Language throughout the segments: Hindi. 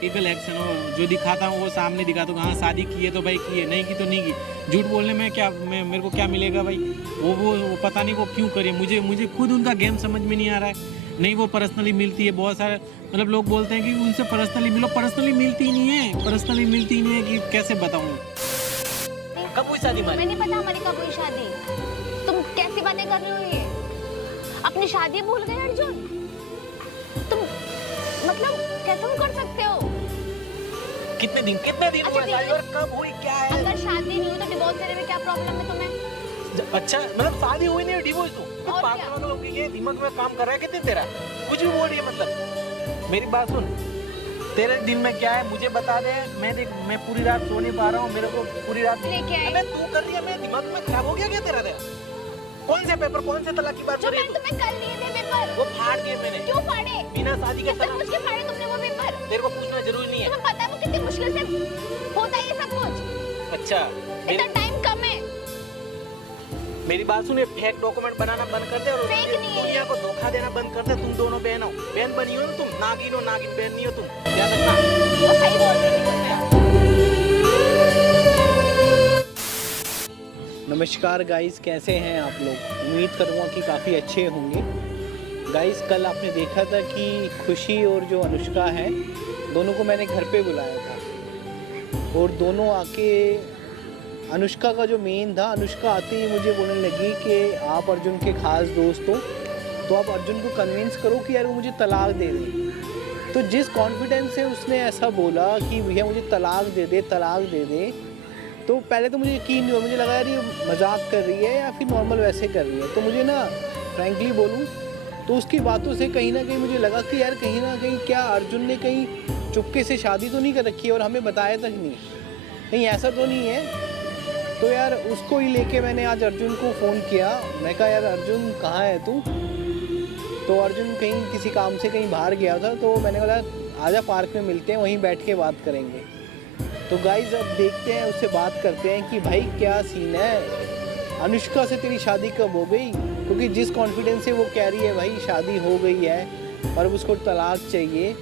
लीगल एक्शन हो, जो दिखाता हूँ वो सामने दिखाता हूँ। हाँ शादी की है तो भाई की है, नहीं की तो नहीं की। झूठ बोलने में क्या मेरे को क्या मिलेगा भाई? वो पता नहीं वो क्यों करे। मुझे खुद उनका गेम समझ में नहीं आ रहा है। नहीं वो पर्सनली मिलती है, बहुत सारे मतलब लोग बोलते हैं कि उनसे पर्सनली मिलो, पर्सनली मिलती ही नहीं है, पर्सनली मिलती ही नहीं है कि कैसे बताऊँ। कब हुई शादी हमारी? तुम्हें नहीं पता हमारी कब हुई शादी? तुम कैसी बातें कर रहे हो ये? अपनी शादी भूल गए अर्जुन? तुम मतलब कैसे कर सकते हो? कितने दिन अच्छा, हुआ शादी और कब हुई क्या है? अगर शादी नहीं हुई तो डिवोर्स देने में क्या प्रॉब्लम है तुम्हें? अच्छा मतलब शादी हुई नहीं डिवोर्स तो और पागल क्या? वागल होगी, ये दिमाग में काम कर रहा है कितने तेरा? कुछ भी बोल रही है मतलब। मेरी बात सुन, तेरे दिन में क्या है मुझे बता दे। मैं पूरी रात सो नहीं पा रहा हूँ, मेरे को पूरी रात लेके आई। अबे तू कर रही है, मेरे दिमाग में खराब हो गया क्या तेरा? कौन से पेपर, कौन से तलाक की बात जो कर रही मैंने है? तुम्हें कल दिए थे पेपर, वो फाड़ दिए मैंने। क्यों फाड़े? बिना शादी के किस मुझ के फाड़े तुमने वो पेपर? तेरे को पूछना जरूरी नहीं है। तुम्हें पता है वो कितनी मुश्किल से होता है ये सब कुछ? अच्छा इतना टाइम कम है। मेरी बात सुन, ये फेक डॉक्यूमेंट बनाना बंद कर दे और फेक नहीं है। दुनिया को धोखा देना बंद कर दे। तुम दोनों बहन हो, बहन बनी हो ना तुम, नागिन हो, नागिन बहन नहीं हो तुम, याद रखना। वो सही बोल रही है। नमस्कार गाइस, कैसे हैं आप लोग? उम्मीद करूँगा कि काफ़ी अच्छे होंगे। गाइस कल आपने देखा था कि खुशी और जो अनुष्का है दोनों को मैंने घर पे बुलाया था और दोनों आके, अनुष्का का जो मेन था, अनुष्का आते ही मुझे बोलने लगी कि आप अर्जुन के खास दोस्त हो तो आप अर्जुन को कन्विंस करो कि यार वो मुझे तलाक दे दे। तो जिस कॉन्फिडेंस से उसने ऐसा बोला कि भैया मुझे तलाक दे दे, तो पहले तो मुझे यकीन नहीं हुआ। मुझे लगा यार ये मजाक कर रही है या फिर नॉर्मल वैसे कर रही है। तो मुझे ना फ्रैंकली बोलूँ तो उसकी बातों से कहीं ना कहीं मुझे लगा कि यार कहीं ना कहीं क्या अर्जुन ने कहीं चुपके से शादी तो नहीं कर रखी है और हमें बताया तक नहीं, कहीं ऐसा तो नहीं है। तो यार उसको ही लेके मैंने आज अर्जुन को फ़ोन किया। मैं कहा यार अर्जुन कहाँ है तू? तो अर्जुन कहीं किसी काम से कहीं बाहर गया था, तो मैंने कहा आजा पार्क में मिलते हैं, वहीं बैठ के बात करेंगे। तो गाइज अब देखते हैं, उससे बात करते हैं कि भाई क्या सीन है, अनुष्का से तेरी शादी कब हो गई? क्योंकि जिस कॉन्फिडेंस से वो कह रही है भाई शादी हो गई है और अब उसको तलाक चाहिए।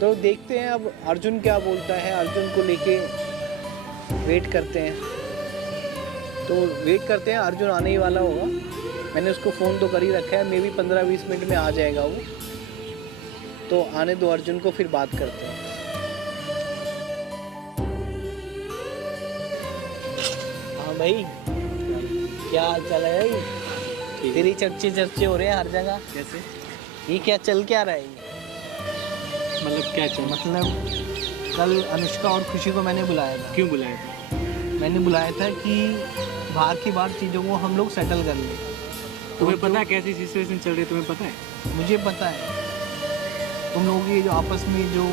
तो देखते हैं अब अर्जुन क्या बोलता है। अर्जुन को लेके वेट करते हैं, अर्जुन आने ही वाला होगा। मैंने उसको फ़ोन तो कर ही रखा है, मे भी 15-20 मिनट में आ जाएगा वो। तो आने दो अर्जुन को, फिर बात करते हैं। हाँ भाई, क्या हाल चाल है भाई? तेरी चर्चे हो रहे हैं हर जगह। कैसे ये क्या चल क्या रहा है? मतलब क्या चल, मतलब कल अनुष्का और खुशी को मैंने बुलाया था। क्यों बुलाया था? मैंने बुलाया था कि बाहर की बात चीज़ों को हम लोग सेटल कर लें। तुम्हें पता है कैसी सिचुएशन चल रही है? तुम्हें पता है? मुझे पता है तुम लोग ये जो आपस में जो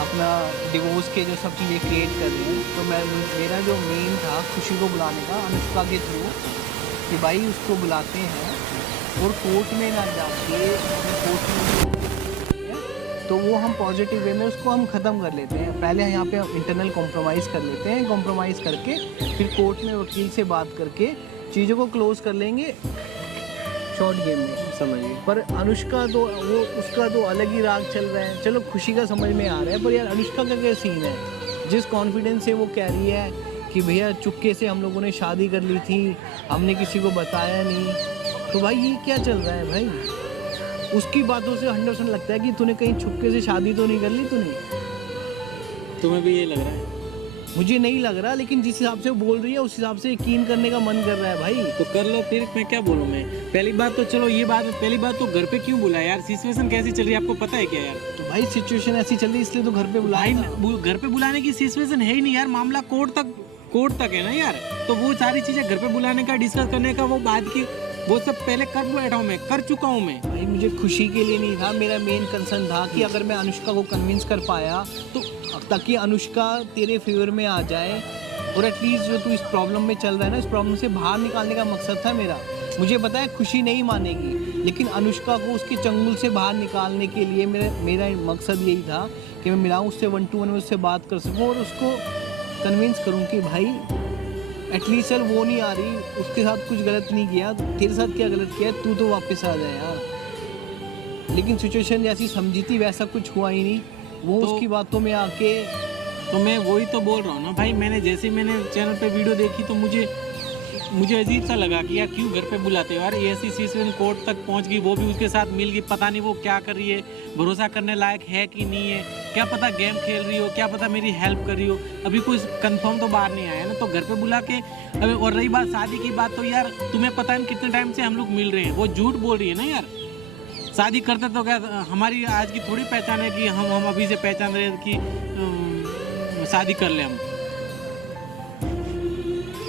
अपना डिवोर्स के जो सब चीज़ें क्रिएट कर रही हैं, तो मेरा जो मेन था खुशी को बुलाने का अनुष्का के थ्रू, कि भाई उसको बुलाते हैं और कोर्ट में ना जाके कोर्ट में तो वो हम पॉजिटिव वे में उसको हम ख़त्म कर लेते हैं। पहले यहाँ पे इंटरनल कॉम्प्रोमाइज़ कर लेते हैं, कॉम्प्रोमाइज़ करके फिर कोर्ट में वकील से बात करके चीज़ों को क्लोज कर लेंगे शॉर्ट गेम में, समझिए। पर अनुष्का तो वो उसका तो अलग ही राग चल रहा है। चलो खुशी का समझ में आ रहा है, पर यार अनुष्का का क्या सीन है? जिस कॉन्फिडेंस से वो कह रही है कि भैया चुपके से हम लोगों ने शादी कर ली थी, हमने किसी को बताया नहीं, तो भाई ये क्या चल रहा है भाई? उसकी बातों से 100% लगता है कि तूने कहीं छुपके से शादी तो नहीं कर ली तूने। तुम्हें भी ये लग रहा है? मुझे नहीं लग रहा, लेकिन जिस हिसाब से वो बोल रही है उस हिसाब से यकीन करने का मन कर रहा है भाई। तो कर लो फिर, मैं क्या बोलूँ? मैं पहली बात तो चलो ये बात, पहली बात तो घर पे क्यों बुलाया यार? सिचुएशन कैसी चल रही है आपको पता है क्या यार? तो भाई सिचुएशन ऐसी चल रही है इसलिए तो घर पे बुलाया था। घर पे बुलाने की सिचुएशन है ही नहीं यार, मामला कोर्ट तक है ना यार। तो वो सारी चीजें घर पे बुलाने का, डिस्कस करने का, वो बाद की वो सब पहले कर बैठा हूँ, मैं कर चुका हूँ। मैं भाई मुझे खुशी के लिए नहीं था, मेरा मेन कंसर्न था कि अगर मैं अनुष्का को कन्विंस कर पाया तो ताकि अनुष्का तेरे फेवर में आ जाए और एटलीस्ट जो तू इस प्रॉब्लम में चल रहा है ना, इस प्रॉब्लम से बाहर निकालने का मकसद था मेरा। मुझे पता है खुशी नहीं मानेगी, लेकिन अनुष्का को उसके चंगुल से बाहर निकालने के लिए मेरा मकसद यही था कि मैं मिलाऊँ उससे 1-to-1 में उससे बात कर सकूँ और उसको कन्विंस करूँ कि भाई एटलीस्ट चल वो नहीं आ रही, उसके साथ कुछ गलत नहीं किया, तेरे साथ क्या गलत किया, तू तो वापस आ जाए यार। लेकिन सिचुएशन जैसी समझी थी वैसा कुछ हुआ ही नहीं। वो तो- उसकी बातों में आके तो मैं वही तो बोल रहा हूँ ना भाई, जैसे ही मैंने चैनल पे वीडियो देखी तो मुझे अजीब सा लगा कि यार क्यों घर पे बुलाते हो यार। ऐसी सिचुएशन कोर्ट तक पहुंच गई, वो भी उसके साथ मिल गई, पता नहीं वो क्या कर रही है, भरोसा करने लायक है कि नहीं है, क्या पता गेम खेल रही हो, क्या पता मेरी हेल्प कर रही हो, अभी कोई कंफर्म तो बाहर नहीं आया ना। तो घर पे बुला के अभी, और रही बात शादी की बात, तो यार तुम्हें पता है कितने टाइम से हम लोग मिल रहे हैं, वो झूठ बोल रही है ना यार। शादी करते तो क्या हमारी आज की थोड़ी पहचान है कि हम अभी से पहचान रहे हैं कि शादी कर ले हम।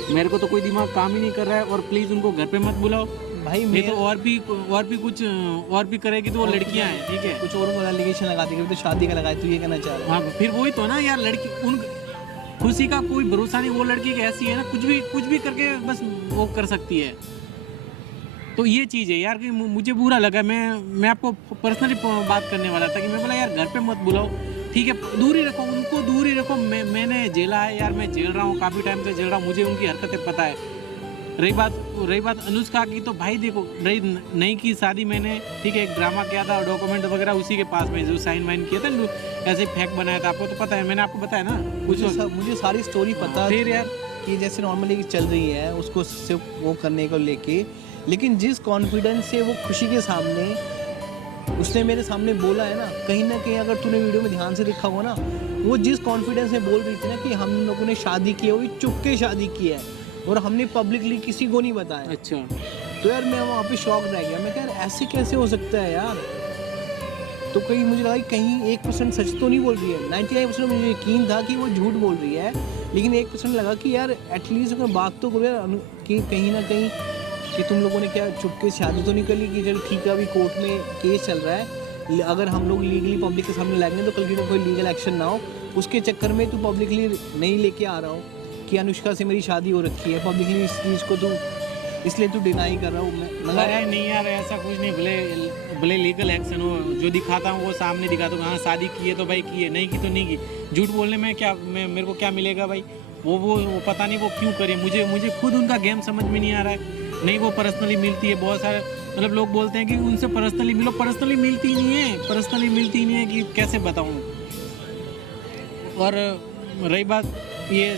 मेरे को तो कोई दिमाग काम ही नहीं कर रहा है। और प्लीज़ उनको घर पे मत बुलाओ भाई नहीं मैं तो और भी कुछ और भी करेगी तो वो लड़कियां हैं, ठीक है। कुछ और एलिगेशन लगा देगी तो शादी का लगाए, तू ये कहना चाह रहा है? हाँ फिर वही तो ना यार, लड़की उन खुशी का कोई भरोसा नहीं, वो लड़की ऐसी है ना, कुछ भी करके बस वो कर सकती है। तो ये चीज़ है यार कि मुझे बुरा लगा। मैं आपको पर्सनली बात करने वाला था कि मैं बोला यार घर पे मत बुलाओ, ठीक है, दूर ही रखो उनको, दूर ही रखो। मैंने झेला है यार, मैं झेल रहा हूँ, काफ़ी टाइम से झेल रहा हूँ, मुझे उनकी हरकतें पता है। रही बात अनुष्का की, तो भाई देखो रही नहीं की शादी मैंने, ठीक है, एक ड्रामा किया था, डॉक्यूमेंट वगैरह उसी के पास में जो साइन वाइन किया था, ऐसे फेक बनाया था, आपको तो पता है, मैंने आपको बताया ना कुछ। मुझे सारी स्टोरी पता फिर यार कि जैसे नॉर्मली चल रही है उसको सिर्फ वो करने को लेके, लेकिन जिस कॉन्फिडेंस से वो खुशी के सामने उसने मेरे सामने बोला है ना कहीं अगर तूने वीडियो में ध्यान से देखा हो ना, वो जिस कॉन्फिडेंस में बोल रही थी ना कि हम लोगों ने शादी की है, वो चुप के शादी की है और हमने पब्लिकली किसी को नहीं बताया। अच्छा, तो यार मैं वहाँ पे शॉक रह गया, मैं कह यार ऐसे कैसे हो सकता है यार। तो कहीं मुझे लगा कि कहीं 1% सच तो नहीं बोल रही है। 99% मुझे यकीन था कि वो झूठ बोल रही है, लेकिन 1% लगा कि यार एटलीस्ट अगर बात तो करो यार कि कहीं ना कहीं कि तुम लोगों ने क्या चुपके शादी तो नहीं कर ली कि चल ठीक है अभी कोर्ट में केस चल रहा है, अगर हम लोग लीगली पब्लिक के सामने लाएंगे तो कल की कोई लीगल एक्शन ना हो, उसके चक्कर में तू पब्लिकली नहीं लेके आ रहा हो कि अनुष्का से मेरी शादी हो रखी है, पब्लिकली इस चीज़ को तू इसलिए तू डिनाई कर रहा हूँ। अरे नहीं यार ऐसा कुछ नहीं, भले लीगल एक्शन हो, जो दिखाता हूँ वो सामने दिखाता हूँ, हाँ शादी की है तो भाई की है, नहीं की तो नहीं की। झूठ बोलने में क्या मेरे को क्या मिलेगा भाई। वो पता नहीं वो क्यों करे, मुझे खुद उनका गेम समझ में नहीं आ रहा है। नहीं वो पर्सनली मिलती है, बहुत सारे मतलब लोग बोलते हैं कि उनसे पर्सनली मिलो, पर्सनली मिलती ही नहीं है कि कैसे बताऊँ। और रही बात ये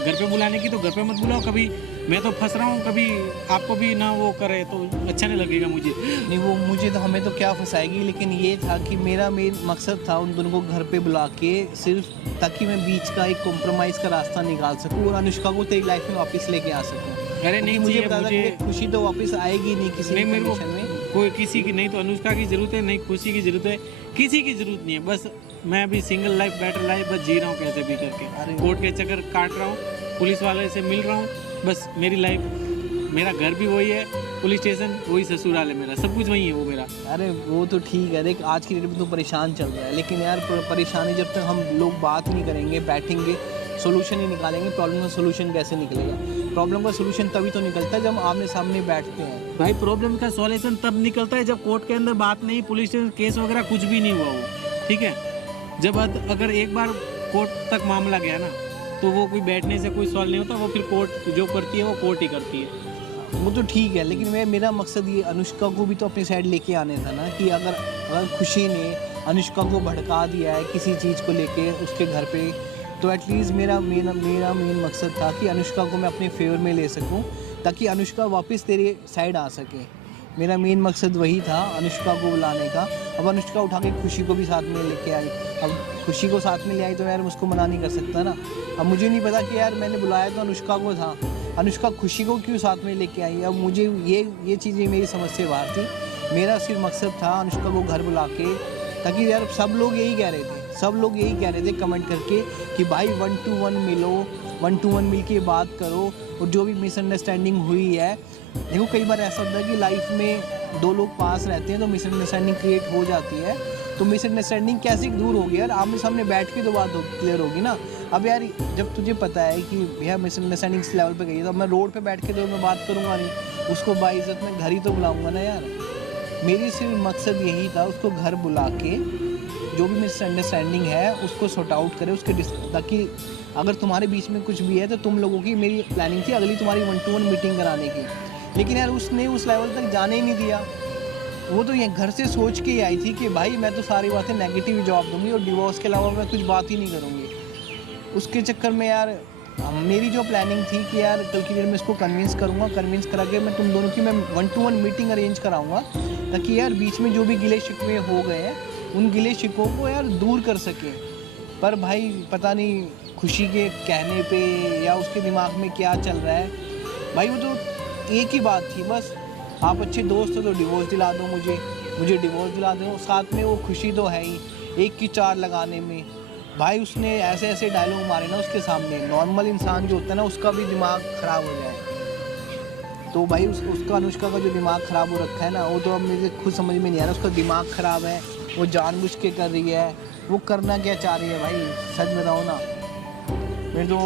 घर पे बुलाने की, तो घर पे मत बुलाओ कभी, मैं तो फंस रहा हूँ, कभी आपको भी ना वो करे तो अच्छा नहीं लगेगा मुझे। नहीं वो मुझे तो हमें तो क्या फंसाएगी, लेकिन ये था कि मेरा मेन मकसद था उन दोनों को घर पे बुला के सिर्फ ताकि मैं बीच का एक कॉम्प्रोमाइज़ का रास्ता निकाल सकूँ और अनुष्का को तेरी लाइफ में वापस लेके आ सकूँ। अरे नहीं मुझे चाहिए, पता था कि खुशी तो वापस आएगी नहीं किसी नहीं, मेरे को कंडीशन में। कोई किसी की नहीं तो अनुष्का की ज़रूरत है, नहीं खुशी की ज़रूरत है, किसी की ज़रूरत नहीं है। बस मैं अभी सिंगल लाइफ बेटर लाइफ बस जी रहा हूँ कैसे भी करके, कोर्ट के चक्कर काट रहा हूँ, पुलिस वाले से मिल रहा हूँ, बस मेरी लाइफ, मेरा घर भी वही है, पुलिस स्टेशन वही ससुराल है, मेरा सब कुछ वही है वो मेरा। अरे वो तो ठीक है, देख आज की डेट में तो परेशान चल रहा है, लेकिन यार परेशानी जब तक हम लोग बात नहीं करेंगे, बैठेंगे, सोल्यूशन ही निकालेंगे, प्रॉब्लम का सोल्यूशन कैसे निकलेगा? प्रॉब्लम का सोल्यूशन तभी तो निकलता है जब आमने सामने बैठते हैं। भाई प्रॉब्लम का सॉल्यूशन तब निकलता है जब कोर्ट के अंदर बात नहीं, पुलिस स्टेशन केस वगैरह कुछ भी नहीं हुआ हो, ठीक है। जब अगर एक बार कोर्ट तक मामला गया ना तो वो कोई बैठने से कोई सॉल्व नहीं होता, वो फिर कोर्ट जो करती है वो कोर्ट ही करती है। वो तो ठीक है, लेकिन मेरा मकसद ये अनुष्का को भी तो अपनी साइड लेके आने था ना कि अगर खुशी ने अनुष्का को भड़का दिया है किसी चीज़ को लेके उसके घर पे, तो एटलीस्ट मेरा मेन मकसद था कि अनुष्का को मैं अपने फेवर में ले सकूं ताकि अनुष्का वापस तेरे साइड आ सके। मेरा मेन मकसद वही था अनुष्का को बुलाने का। अब अनुष्का उठा के खुशी को भी साथ में लेके आई, अब खुशी को साथ में ले आई तो यार उसको मना नहीं कर सकता ना। अब मुझे नहीं पता कि यार मैंने बुलाया तो अनुष्का को था, अनुष्का खुशी को क्यों साथ में लेके आई। अब मुझे ये चीज़ें मेरी समझ से बाहर थी। मेरा सिर्फ मकसद था अनुष्का को घर बुला के, ताकि यार सब लोग यही कह रहे थे कमेंट करके कि भाई 1-to-1 मिलो, 1-to-1 मिल के बात करो और जो भी मिसअंडरस्टैंडिंग हुई है। देखो कई बार ऐसा होता है कि लाइफ में दो लोग पास रहते हैं तो मिसअंडरस्टैंडिंग क्रिएट हो जाती है, तो मिसअंडरस्टैंडिंग कैसे दूर होगी यार, आमने सामने बैठ के तो बात क्लियर होगी ना। अब यार जब तुझे पता है कि भैया मिसअंडरस्टैंडिंग इस लेवल पे गई है तो मैं रोड पे बैठ के तो मैं बात करूँगा नहीं, उसको बाइज्जत में घर ही तो बुलाऊँगा ना यार। मेरी सिर्फ मकसद यही था उसको घर बुला के जो भी मिसअंडरस्टैंडिंग है उसको सॉर्ट आउट करे उसके, ताकि अगर तुम्हारे बीच में कुछ भी है तो तुम लोगों की, मेरी प्लानिंग थी अगली तुम्हारी 1-to-1 मीटिंग कराने की, लेकिन यार उसने उस लेवल तक जाने ही नहीं दिया। वो तो ये घर से सोच के ही आई थी कि भाई मैं तो सारी बातें नेगेटिव जवाब दूंगी और डिवोर्स के अलावा मैं कुछ बात ही नहीं करूँगी। उसके चक्कर में यार मेरी जो प्लानिंग थी कि यार कल की डेट में इसको कन्विंस करूँगा, कन्विंस करा के मैं तुम दोनों की मैं 1-to-1 मीटिंग अरेंज कराऊँगा ताकि यार बीच में जो भी गिले शिकवे हो गए हैं उन गिले शिकवों को यार दूर कर सके। पर भाई पता नहीं खुशी के कहने पे या उसके दिमाग में क्या चल रहा है, भाई वो तो एक ही बात थी बस, आप अच्छे दोस्त हो तो डिवोर्स दिला दो मुझे डिवोर्स दिला दो। साथ में वो खुशी तो है ही, एक की चार लगाने में भाई उसने ऐसे ऐसे डायलॉग मारे ना उसके सामने, नॉर्मल इंसान जो होता है ना उसका भी दिमाग ख़राब हो जाए। तो भाई उसका अनुष्का का जो दिमाग ख़राब हो रखा है ना, वो तो अब मुझे खुद समझ में नहीं आ रहा, उसका दिमाग ख़राब है, वो जानबूझ के कर रही है, वो करना क्या चाह रही है भाई, सच बताओ ना। मेरे तो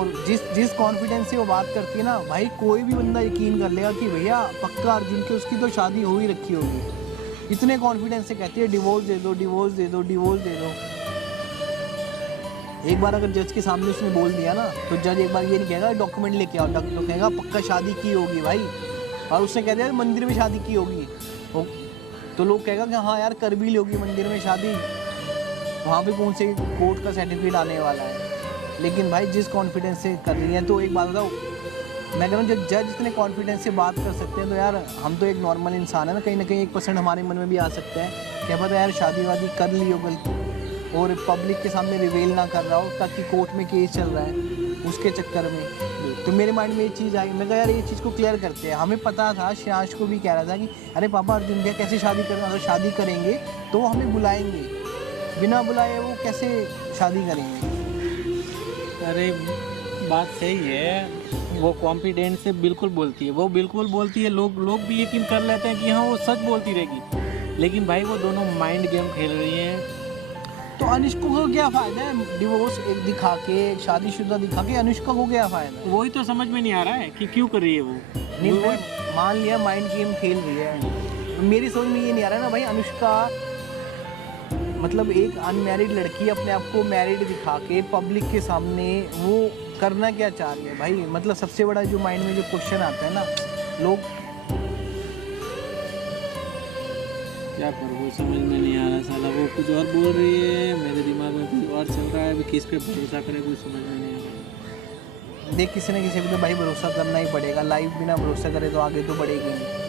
जिस कॉन्फिडेंस से वो बात करती है ना भाई, कोई भी बंदा यकीन कर लेगा कि भैया पक्का अर्जुन की उसकी तो शादी हो ही रखी होगी। इतने कॉन्फिडेंस से कहती है डिवोर्स दे दो, डिवोर्स दे दो, डिवोर्स दे दो। एक बार अगर जज के सामने उसने बोल दिया ना तो जज एक बार ये नहीं कहेगा डॉक्यूमेंट लेके आओ, तो कहेगा पक्का शादी की होगी भाई। और उसने कह दिया मंदिर में शादी की होगी तो लोग कहेगा कि हाँ यार कर भी ली होगी मंदिर में शादी, वहाँ पे कौन से कोर्ट का सर्टिफिकेट आने वाला है। लेकिन भाई जिस कॉन्फिडेंस से कर रही हैं, तो एक बात बताओ, मैं कह रहा हूँ जब जज इतने कॉन्फिडेंस से बात कर सकते हैं तो यार हम तो एक नॉर्मल इंसान है ना कहीं 1% हमारे मन में भी आ सकता है क्या पता यार शादी वादी कर ली हो गलती और पब्लिक के सामने रिवील ना कर रहा हो ताकि कोर्ट में केस चल रहा है उसके चक्कर में। तो मेरे माइंड में ये चीज़ आई, मैं कहा यार ये चीज़ को क्लियर करते हैं। हमें पता था, श्रेयांश को भी कह रहा था कि अरे पापा अर्जुन भैया कैसे शादी करना, अगर शादी करेंगे तो वो हमें बुलाएंगे, बिना बुलाए वो कैसे शादी करेंगे। अरे बात सही है, वो कॉन्फिडेंस से बिल्कुल बोलती है, वो बिल्कुल बोलती है, लोग भी यकीन कर लेते हैं कि हाँ वो सच बोलती रहेगी। लेकिन भाई वो दोनों माइंड गेम खेल रही हैं। तो अनुष्का को क्या फ़ायदा है डिवोर्स एक दिखा के, शादीशुदा दिखा के, अनुष्का को क्या फ़ायदा है? वही तो समझ में नहीं आ रहा है कि क्यों कर रही है वो। नहीं मैं मान लिया माइंड गेम खेल रही है, मेरी समझ में ये नहीं आ रहा ना भाई, अनुष्का मतलब एक अनमैरिड लड़की अपने आप को मैरिड दिखा के पब्लिक के सामने वो करना क्या चाह रही है भाई। मतलब सबसे बड़ा जो माइंड में जो क्वेश्चन आता है ना, लोग क्या करूँ वो समझ में नहीं आ रहा साला, वो कुछ और बोल रही है, मेरे दिमाग में कुछ और चल रहा है, अभी किस पे भरोसा करे कुछ समझ में नहीं आ रहा। देख किसी न किसी पे तो भाई भरोसा करना ही पड़ेगा, लाइफ बिना भरोसा करे तो आगे तो बढ़ेगी नहीं।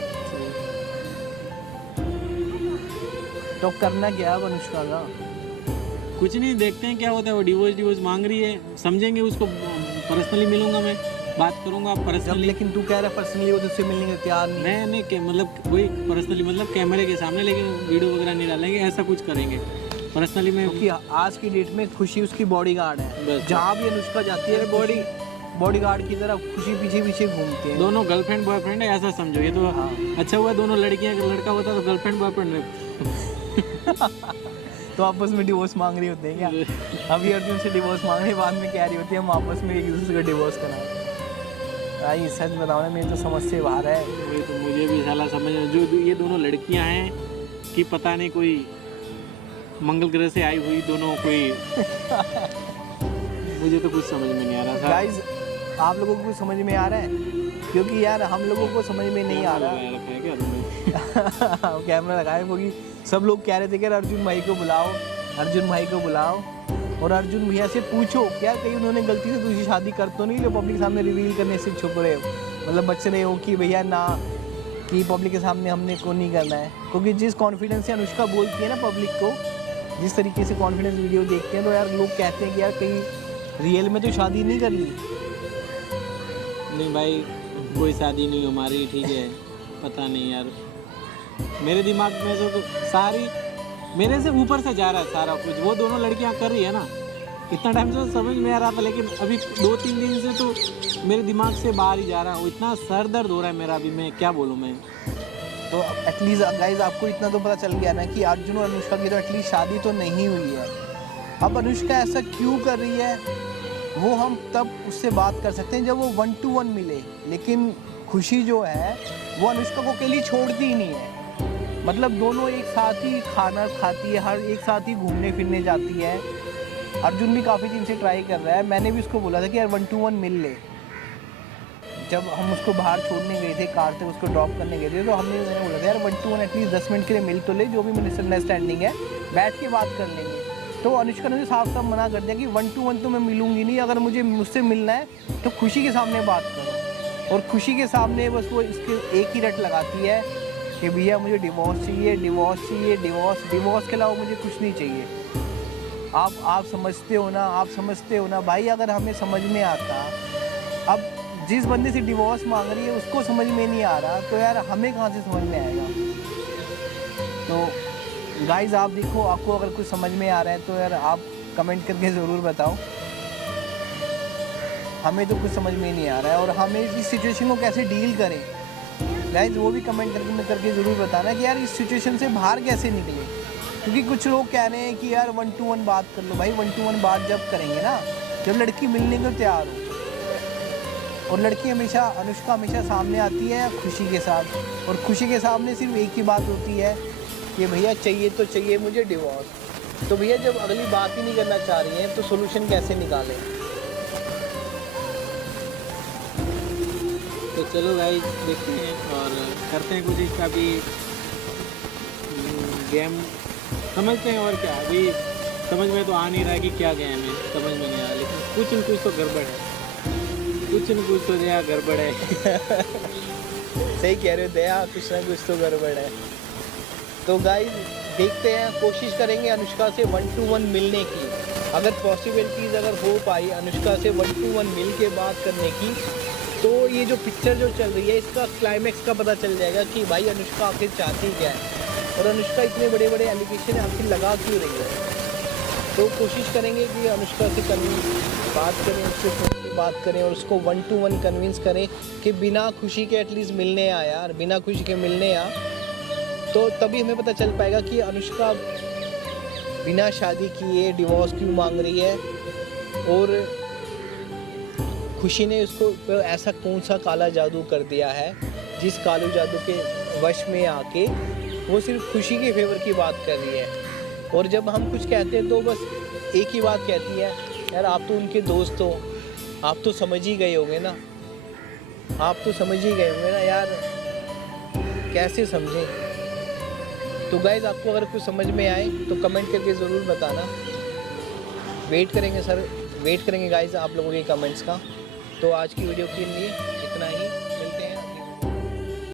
तो करना क्या है अनुष्का का? कुछ नहीं, देखते हैं क्या होता है। वो डिवोर्स मांग रही है, समझेंगे उसको, पर्सनली मिलूंगा मैं, बात करूंगा पर्सनली। लेकिन तू कह रहा है पर्सनली वो तुझसे मिलने के तैयार नहीं है। नहीं मतलब वही पर्सनली मतलब कैमरे के सामने, लेकिन वीडियो वगैरह नहीं डालेंगे, ऐसा कुछ करेंगे पर्सनली में। क्योंकि आज की डेट में खुशी उसकी बॉडीगार्ड है, जहाँ भी अनुष्का जाती है बॉडीगार्ड की तरह खुशी पीछे पीछे घूमते हैं। दोनों गर्लफ्रेंड बॉयफ्रेंड है ऐसा समझो। ये तो हाँ। अच्छा हुआ दोनों लड़कियां, लड़का होता तो गर्लफ्रेंड बॉयफ्रेंड तो आपस में डिवोर्स मांग रही होते हैं क्या? अभी अर्जुन से डिवोर्स मांग रहे, बाद में कह रही होती है हम आपस में एक दूसरे का डिवोर्स कराएं। भाई सच बताओ ना, मेरी तो समझ से बाहर है। वही तो मुझे भी साला समझ, जो ये दोनों लड़कियां हैं कि पता नहीं कोई मंगल ग्रह से आई हुई दोनों, कोई मुझे तो कुछ समझ में नहीं आ रहा। गाइस आप लोगों को कुछ समझ में आ रहा है? क्योंकि यार हम लोगों को समझ में नहीं आ रहा। कैमरा लगाया क्योंकि सब लोग कह रहे थे कि अर्जुन भाई को बुलाओ, अर्जुन भाई को बुलाओ और अर्जुन भैया से पूछो क्या कहीं उन्होंने गलती से दूसरी शादी कर तो नहीं, जो पब्लिक सामने रिवील करने से छुप रहे हो, मतलब बच रहे हो कि भैया ना कि पब्लिक के सामने हमने को नहीं करना है। क्योंकि जिस कॉन्फिडेंस से अनुष्का बोलती है ना पब्लिक को, जिस तरीके से कॉन्फिडेंस वीडियो देखते हैं तो यार लोग कहते हैं कि यार कहीं रियल में तो शादी नहीं कर ली। नहीं भाई कोई शादी नहीं हमारी, ठीक है, पता नहीं यार, मेरे दिमाग में तो सारी मेरे से ऊपर से जा रहा है सारा कुछ। वो दोनों लड़कियां कर रही है ना, इतना टाइम से समझ में आ रहा था, लेकिन अभी 2-3 दिन से तो मेरे दिमाग से बाहर ही जा रहा है। इतना सर दर्द हो रहा है मेरा, अभी मैं क्या बोलूँ मैं। तो एटलीस्ट गाइज आपको इतना तो पता चल गया ना कि अर्जुन और अनुष्का की तो एटलीस्ट शादी तो नहीं हुई है। अब अनुष्का ऐसा क्यों कर रही है वो हम तब उससे बात कर सकते हैं जब वो 1-to-1 मिले। लेकिन खुशी जो है वो अनुष्का को अकेली छोड़ती ही नहीं है, मतलब दोनों एक साथ ही खाना खाती है, हर एक साथ ही घूमने फिरने जाती है। अर्जुन भी काफ़ी दिन से ट्राई कर रहा है, मैंने भी उसको बोला था कि यार 1-to-1 मिल ले, जब हम उसको बाहर छोड़ने गए थे, कार से उसको ड्रॉप करने गए थे, तो मैंने बोला था यार 1 to 1 एटलीस्ट 10 मिनट के लिए मिल तो ले, जो भी मिसअंडरस्टैंडिंग है बैठ के बात कर लेंगे। तो अनुष्का ने साफ साफ मना कर दिया कि 1 to 1 तो मैं मिलूंगी नहीं, अगर मुझसे मिलना है तो खुशी के सामने बात करो। और खुशी के सामने बस वो इसके एक ही रट लगाती है कि भैया मुझे डिवोर्स चाहिए, डिवोर्स चाहिए, डिवोर्स के अलावा मुझे कुछ नहीं चाहिए। आप समझते हो ना भाई, अगर हमें समझ में आता, अब जिस बंदे से डिवोर्स मांग रही है उसको समझ में नहीं आ रहा, तो यार हमें कहाँ से समझ में आएगा। तो गाइस आप देखो, आपको अगर कुछ समझ में आ रहा है तो यार आप कमेंट करके ज़रूर बताओ। हमें तो कुछ समझ में नहीं आ रहा है, और हमें इस सिचुएशन को कैसे डील करें गाइस, वो भी कमेंट करके ज़रूर बताना कि यार इस सिचुएशन से बाहर कैसे निकले। क्योंकि कुछ लोग कह रहे हैं कि यार 1 to 1 बात कर लो। भाई 1 to 1 बात जब करेंगे ना, जब लड़की मिलने को तैयार हो, और लड़की अनुष्का हमेशा सामने आती है खुशी के साथ, और खुशी के सामने सिर्फ एक ही बात होती है कि भैया चाहिए तो चाहिए मुझे डिवोर्स। तो भैया जब अगली बात ही नहीं करना चाह रही हैं तो सोल्यूशन कैसे निकालें? तो चलो गाइस देखते हैं और करते हैं कुछ इसका भी गेम समझते हैं। और क्या, अभी समझ में तो आ नहीं रहा है कि क्या गेम है, समझ में नहीं आ रहा, लेकिन कुछ न कुछ तो गड़बड़ है, कुछ न कुछ तो दया गड़बड़ है। सही कह रहे हो दया, कुछ ना कुछ तो गड़बड़ है। तो गाइस देखते हैं, कोशिश करेंगे अनुष्का से 1 to 1 मिलने की। अगर पॉसिबिलिटीज़ अगर हो पाई अनुष्का से 1 to 1 मिल के बात करने की, तो ये जो पिक्चर जो चल रही है इसका क्लाइमैक्स का पता चल जाएगा कि भाई अनुष्का आखिर चाहती क्या है, और अनुष्का इतने बड़े बड़े एलिगेशन आखिर लगा क्यों रही है। तो कोशिश करेंगे कि अनुष्का से बात करें, उससे फोन पे बात करें, और उसको 1 to 1 कन्विंस करें कि बिना खुशी के एटलीस्ट मिलने आ यार, बिना खुशी के मिलने आ। तो तभी हमें पता चल पाएगा कि अनुष्का बिना शादी किए डिवोर्स क्यों मांग रही है, और खुशी ने उसको ऐसा कौन सा काला जादू कर दिया है जिस काले जादू के वश में आके वो सिर्फ खुशी के फेवर की बात कर रही है। और जब हम कुछ कहते हैं तो बस एक ही बात कहती है, यार आप तो उनके दोस्त हो, आप तो समझ ही गए होंगे ना, आप तो समझ ही गए होंगे ना यार, कैसे समझें। तो गाइज आपको अगर कुछ समझ में आए तो कमेंट करके ज़रूर बताना। वेट करेंगे गाइज आप लोगों के कमेंट्स का। तो आज की वीडियो के लिए